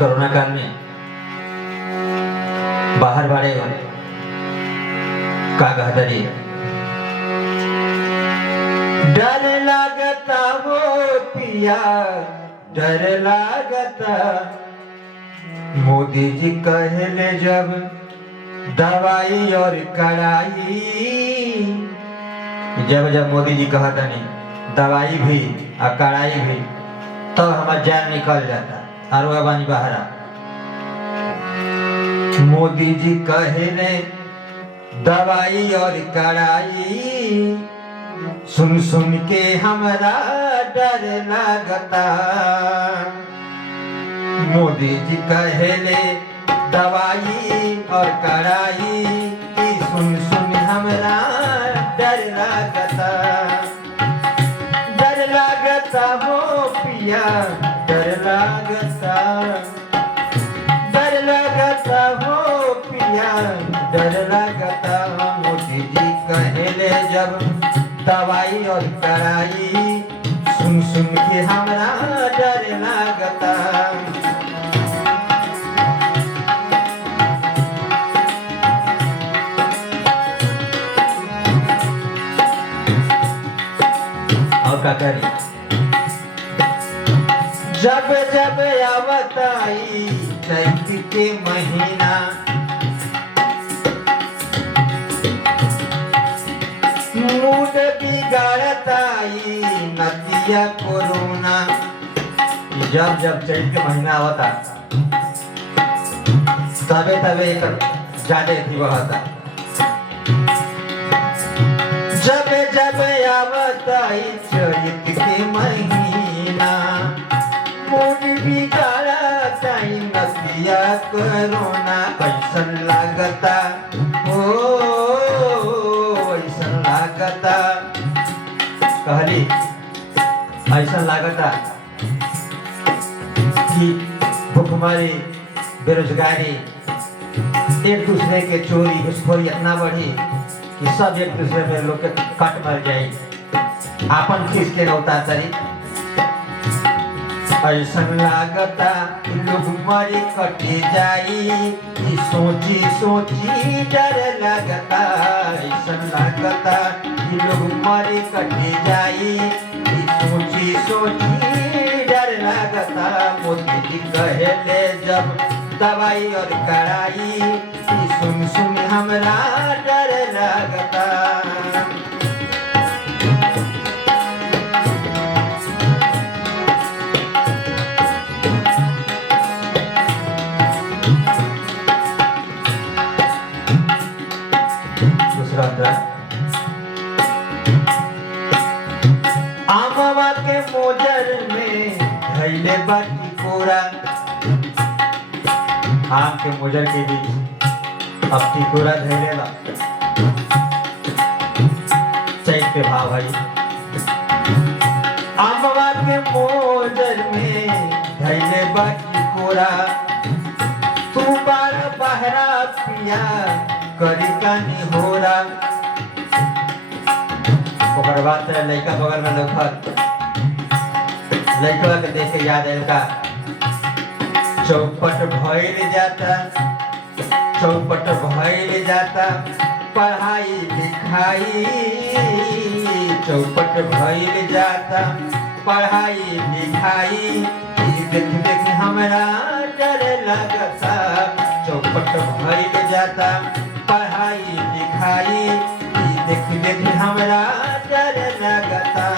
Corona काल में बाहर बाड़े का कहतरी डर लागता वो पिया डर लागता मोदी जी कहले जब दवाई और कड़ाई जब जब मोदी जी कहता नहीं दवाई भी और कड़ाई भी तो हमारा जान निकल जाता और बानी बहरा मोदी जी कहले दवाई और कड़ाई सुन सुन के हमारा डर लगता मोदी जी कहले दवाई और कड़ाई सुन सुन हमारा डर लगता हो पिया डर लगता हो पिया डर लगता मोदी जी कहले जब दवाई और कड़ाई सुन सुन के हमरा डर लगता और का करी जब जब आवताई चैत के महीना मूड बिगाड़ताई नदिया कोरोना जब जब चैत के महीना आवता तबे तबे ज्यादा थी बहता जब जब आवताई चैत के महीना मूड बिगाड़ताई नदिया कोरोना कैसन लागता हो ऐसन लागता कहली ऐसा लागता कि भुखमरी बेरोजगारी एक दूसरे के चोरी घुसखोरी इतना बढ़ी कि सब एक दूसरे में लोग के कट मर जाई आपन खींच के नौता तरी ऐसा लागता लोग मरी कटे जाई सोची सोची डर लगता ऐसा लागता लोग मरी कटे जाई सोची सोची डर लगता मोदी जी कहले जब दवाई और कड़ाई सुन सुन हमरा डर लगता आमवा के मोजर में धैले बाटी कोरा आम के मोजर के बीच अब टिकोरा धैले बा चैत के भाव है आमवा के मोजर में धैले बाटी कोरा तू बार बहरा पिया करी कानी होरा ओकर बाद तेरा लड़का बगल में देखत लड़का के देखे याद आयल का चौपट भइल जाता पढ़ाई लिखाई चौपट भइल जाता पढ़ाई लिखाई देख देख हमरा डर लगता चौपट भइल जाता पढ़ाई लिखाई देख देख हमरा डर लगता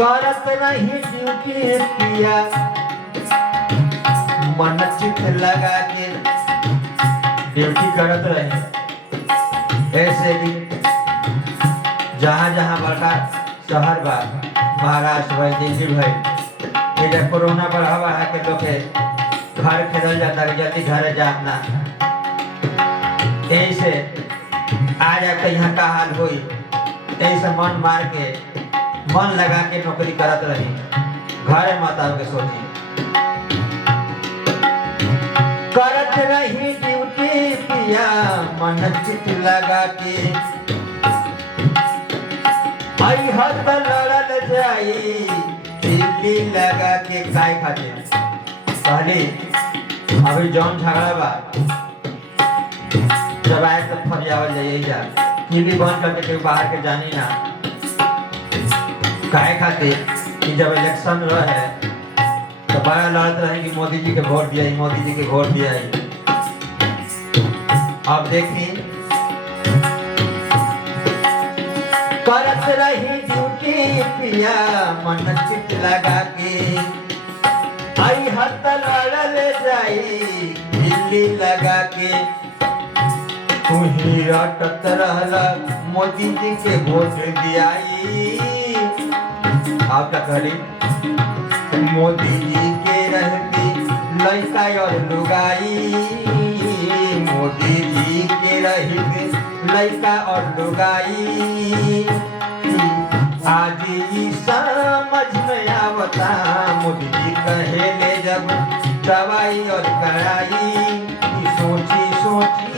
करत नहीं ड्यूटी पिया मन चित लगा के ड्यूटी करत रहे ऐसे भी जहाँ जहाँ बड़का शहर बा महाराष्ट्र भाई दिल्ली भाई ये जब कोरोना बढ़ावा है के लोग घर खेल जाता है जल्दी घर जाना यही से आज आपका यहाँ का हाल हुई, ऐसे मन मार के मन लगा के नौकरी करत रही, घरे मत आओ के सोची। करत रही ड्यूटी पिया मन चित लगा के, आई हद लड़ल जाई दिल्ली लगा के। काय खातिर पहले अभी जौन झगड़ा बा जब आए तो फरियावल जाइए जा, किली बंद करके कोई बाहर के जानी ना। काय खातिर कि जब इलेक्शन रहे तो बड़ा लड़त रहे कि मोदी जी के वोट दिया, मोदी जी के वोट दिया। अब देखी करत रही ड्यूटी पिया मन चित लगा के, आई हद लड़ल जाई दिल्ली लगा के। तू ही रटत रहला मोदी जी के वोट दियाई, आप क्या करी मोदी जी के रहती लड़का और लुगाई, मोदी जी के रहती लड़का और लुगाई। आज ही समझ में आवता मोदी जी कहे ले जब दवाई और कड़ाई, सोची सोची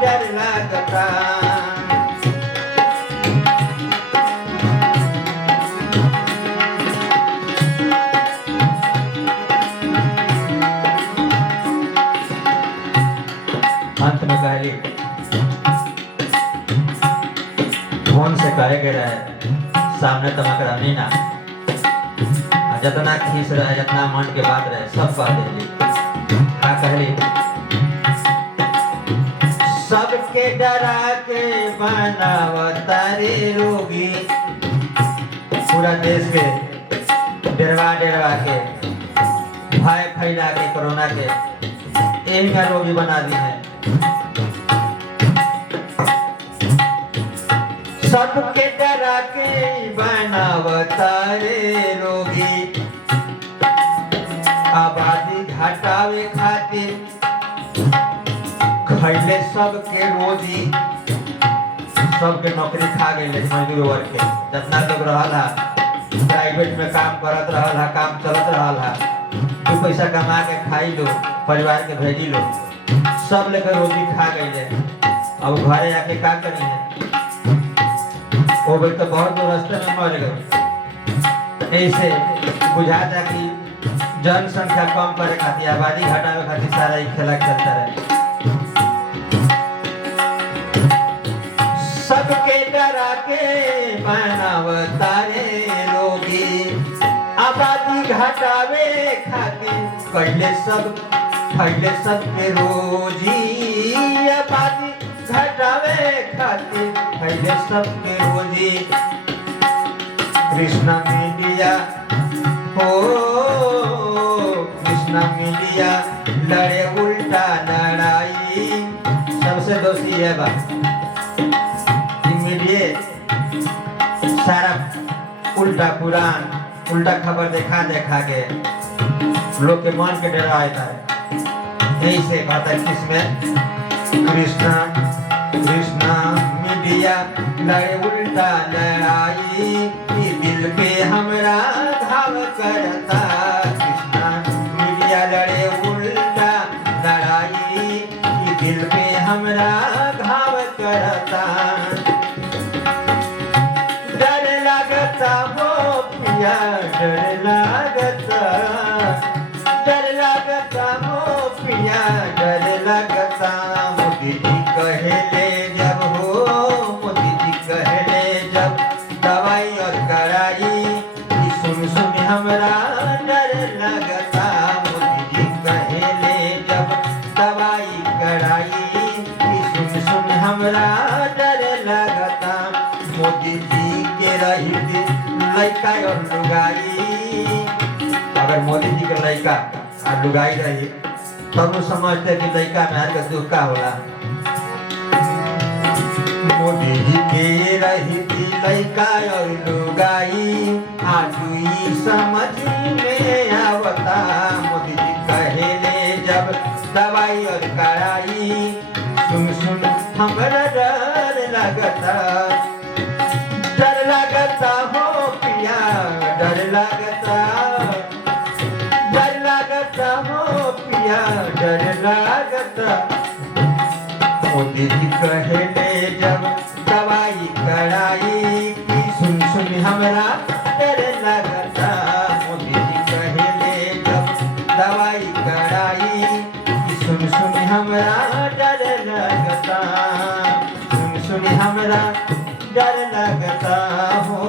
डर लगता। अंत में कहली फोन से कहे गए रहे सामने तमक रहनी ना, जितना खींच रहे जितना मन के बात रहे सब कह दिली। क्या कहली सबके डरा के बनावता रे रोगी, पूरा देश के डरवा डरवा के भय फैला के कोरोना के यही का रोगी बना दी है। सबके डरा के बनावता रे रोगी, आबादी घटावे खातिर खैले सबके रोजी, सबके नौकरी खा गए मजदूर वर्ग के। जितना लोग रहल प्राइवेट में काम करत रहल, काम चलत रहल, दो पैसा कमा के खाई लो, परिवार के भेजी लो, सब लेकर रोटी खा गए। अब घरे आके का करी है, वो भाई तो बहुत दूर रास्ते में मर गए। ऐसे बुझाता कि जनसंख्या कम करे खातिर, आबादी घटावे खातिर सारा ही खेला चलता रहे। सबके डरा के बनावता रे रोगी, आबादी घटावे खातिर कैले सबके रोजी, आबादी घटावे खातिर कैले सबके रोजी। कृष्णा मीडिया हो कृष्णा मीडिया लड़े उल्टा लड़ाई, सबसे दोषी है बा सारा उल्टा कुरान उल्टा खबर देखा देखा के लोग के मन के डराता है। यही से बात है किसमें कृष्णा कृष्णा मीडिया लड़े उल्टा लड़ाई, दिल पे हमरा घाव करता। कृष्णा मीडिया लड़े उल्टा लड़ाई, दिल पे हमरा घाव करता। डर लगता हो पिया डर लगता। मोदी जी कहे ले जब हो, मोदी जी कहे ले जब दवाई और कड़ाई, सुन सुन हमरा डर लगता। मोदी जी कहे ले जब दवाई कड़ाई, सुन सुन हमरा डर लगता। मोदी जी के रही लड़का और लुगाई, अगर मोदी जी के लड़का और लुगाई रही तब वो समझते कि लड़का में हर दुख का होला। मोदी जी के रही थी लड़का और लुगाई, आज ही समझ में आवता। मोदी जी कहे ले जब दवाई और कड़ाई, सुन सुन हमरा डर लगता, डर लगता हो पिया, डर लगता, डर लगता हो पिया, डर लगता। मोदी जी कहले जब दवाई कराई कि सुन सुन हमरा डर लगता। मोदी जी कहले जब दवाई कराई कि सुन सुन हमरा डर लगता, सुन सुन हमरा डर लगता हो,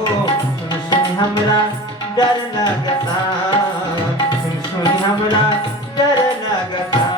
सुन सुन हमरा डर लगता, सुन सुन हमरा डर लगता।